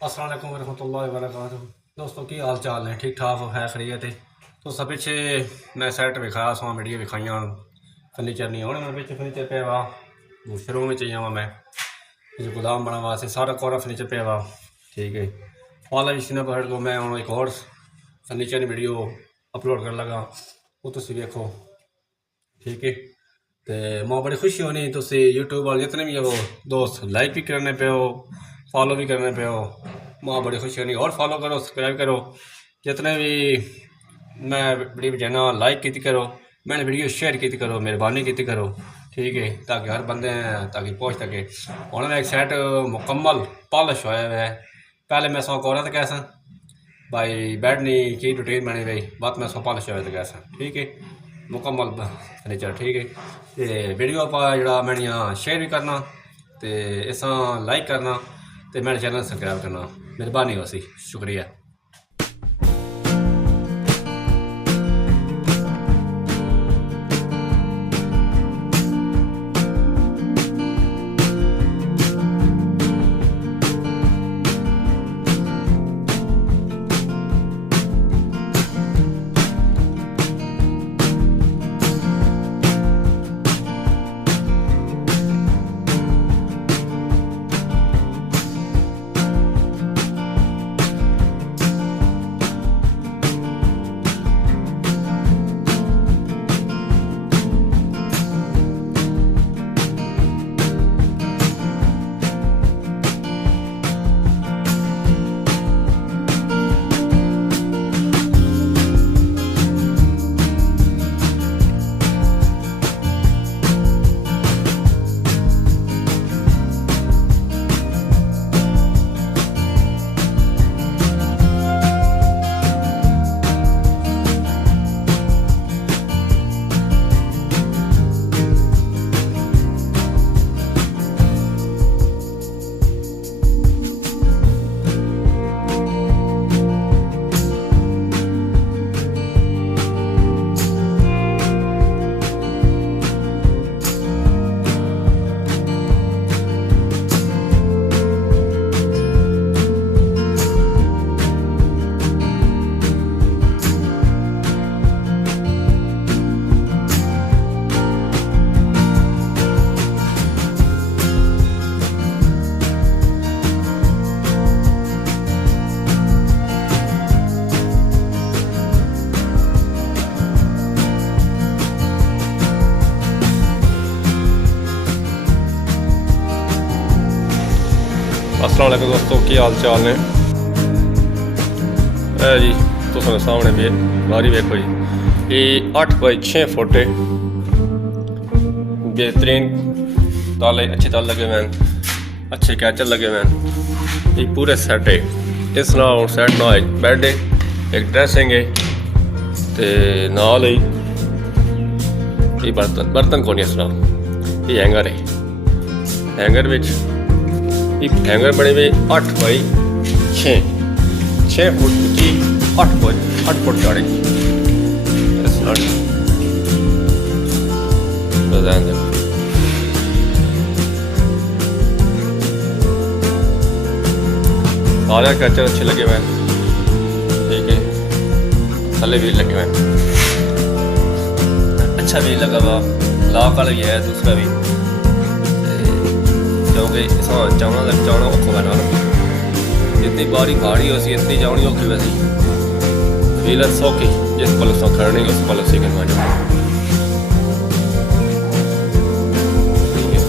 अस्सलाम वालेकुम रहमतुल्लाहि व बरकातुहू। दोस्तों की हाल चाल ने, ठीक ठाक हो, है खरीयत है। तो सब पिछे मैं सैट विखाया सो वीडियो विखाइया फर्नीचर नहीं होने मैं पिछे फर्नीचर पे वा दूसरे रूम में जावा मैं जो गोदाम बना वास्ते सारा कोरा फर्नीचर पे वा। ठीक है, वाला इसी पर को मैं हूँ एक और फर्नीचर की वीडियो अपलोड कर लगा, वो तुम देखो। ठीक है, तो मैं बड़ी खुशी होनी तुम यूट्यूब वाले जितने भी हो दोस्त लाइक भी करने पे हो, फॉलो भी करने पे हो। माँ बड़ी खुशी होनी, और फॉलो करो, सब्सक्राइब करो। जितने भी मैं वीडियो जाना लाइक की करो, मैंने वीडियो शेयर की करो, मेहरबानी की करो। ठीक है, ताकि हर बंदे ताकि पहुँच सके। हूँ मैं एक सैट मुकम्मल पॉलिश होया है। पहले मैं सौ कोरा तो कैसा भाई बैड नहीं की रूटीन बनी गई, बात मैं सौ पॉलिश होया तो कैसा। ठीक है, मुकम्मल फर्नीचर। ठीक है, तो वीडियो पर जोड़ा मैंने यहाँ शेयर भी करना, तो इस लाइक करना, तो मेरे चैनल सब्सक्राइब करना, मेहरबानी हो सी, शुक्रिया। अस्सलाम वालेकुम दोस्तों, की हाल चाल ने है जी। तुम सामने भी बारी वेखो जी, ये 8 बाई 6 फुट है, बेहतरीन ताले, अच्छे ताले लगे हुए हैं, अच्छे कैचर लगे हुए हैं। ये पूरे सेट है, इस नाल सेट ना एक बैड है, एक ड्रेसिंग है, तो नाल ही ये बर्तन को नहीं, इस नाल ये हैंगर है। हैंगर विच हैंगर बने हुए 8 बाई 6 फुट की 8 फुट चौड़े। सारे कैचर अच्छे लगे हुए हैं। ठीक है, थले भी लगे हुए हैं, अच्छा भी लगा हुआ, लॉक वाला भी है दूसरा भी, क्योंकि इस जाना औखा ना, जितनी बारी भारी हो सी इतनी जानी औखी वैसी। व्हीलर सौखी, जिस पल सौ खड़नी उस पल उसी के मान जाओ। ठीक है,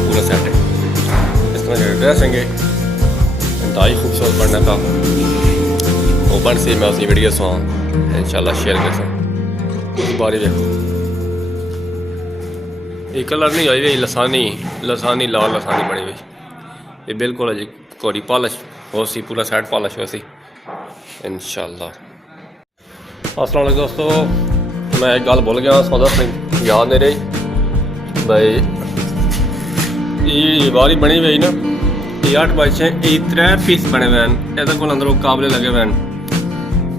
पूरा सेट है। इस तरह जो ड्रेसिंग है इंतहाई खूबसूरत बनने का, वो बन सी मैं उसकी वीडियो सो इंशाल्लाह शेयर कर सकूँ। बारी देखो, ये कलर नहीं आई हुई, लसानी लाल लसानी बनी हुई, ये बिल्कुल जी कोरी पॉलिश हो सी, पूरा सेट पॉलिश हो सी इंशाल्लाह। अस्सलाम वालेकुम दोस्तों, मैं एक गल भूल गया, सौ दस याद नहीं रही भाई। ये बारी बनी हुई ना, ये 8 बाई 6, ये 3 पीस बने हुए हैं, ये को अंदरों काबले लगे हुए हैं।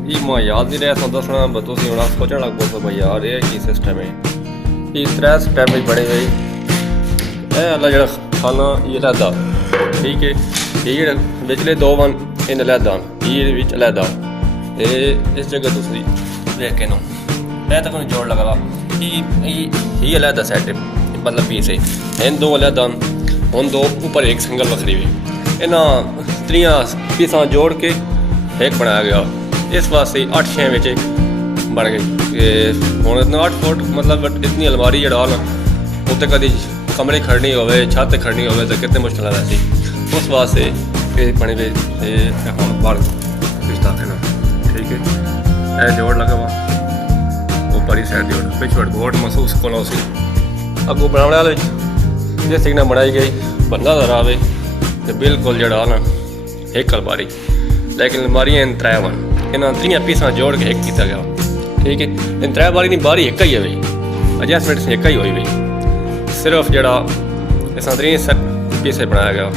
ये मैं याद नहीं रहा, सौ दसना तुम हूँ सोचने लग पो भाई यार ये की सिस्टम है। ये 3 स्टैप में बने हुई है, अल्लाह जो खाना ये रहता। ठीक है, ये जेह्ड़े बिचले दो वन इन अलहदा ये बिच अलहदा इस जगह तुसी देख के नो मैं तक जोड़ लगा वा ये अलहदा सेट मतलब पीस है इन दो अलहदा उन दो ऊपर एक सिंगल बखरी हुई इन्हों त्रियां पीसा जोड़ के एक बनाया गया। इस वास्ते 8 छे बिच बन गई हूँ इतना 8 फुट मतलब इतनी अलमारी जड़ा ना उत्ते कभी कमरे खड़नी हो छत खड़नी हो तो कितने मुश्किल वैसी उस वास्ते ये बने हुए हम बाहर रिश्ता देना ठीक है। यह जोड़ लगा हुआ ऊपर ही साइड जोड़ पिछड़ बोर्ड महसूस को अगू बनाने वाले जिस तरीके बनाई गई बंदा दर आवे तो बिल्कुल जड़ा ना एक अलमारी लेकिन अलमारियां इन 3 वन इन्होंने 3 पीसा जोड़ के एक किया गया ठीक है। इन 3 बारी नहीं बारी एक ही है भाई एडजस्टमेंट एक ही हुई भाई सिर्फ जड़ा इस 3 पीसे बनाया गया।